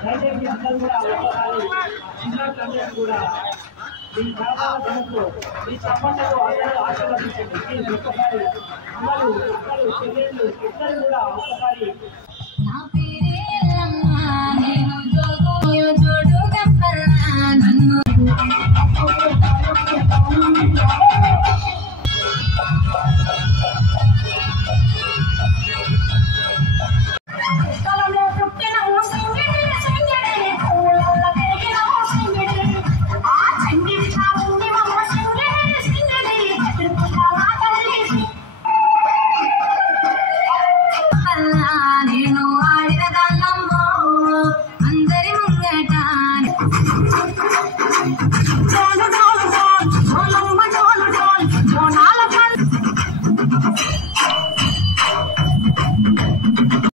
దయచేసి అందరూ కూడా ఒకసారి చిన్నట్లందరూ కూడా మీ ధనకు మీ సంబంధంలో అందరూ ఆశీర్వదించండి. ఒక్కసారి అమ్మలు అక్కలు చెల్లెళ్ళు ఇద్దరు కూడా ఒక్కసారి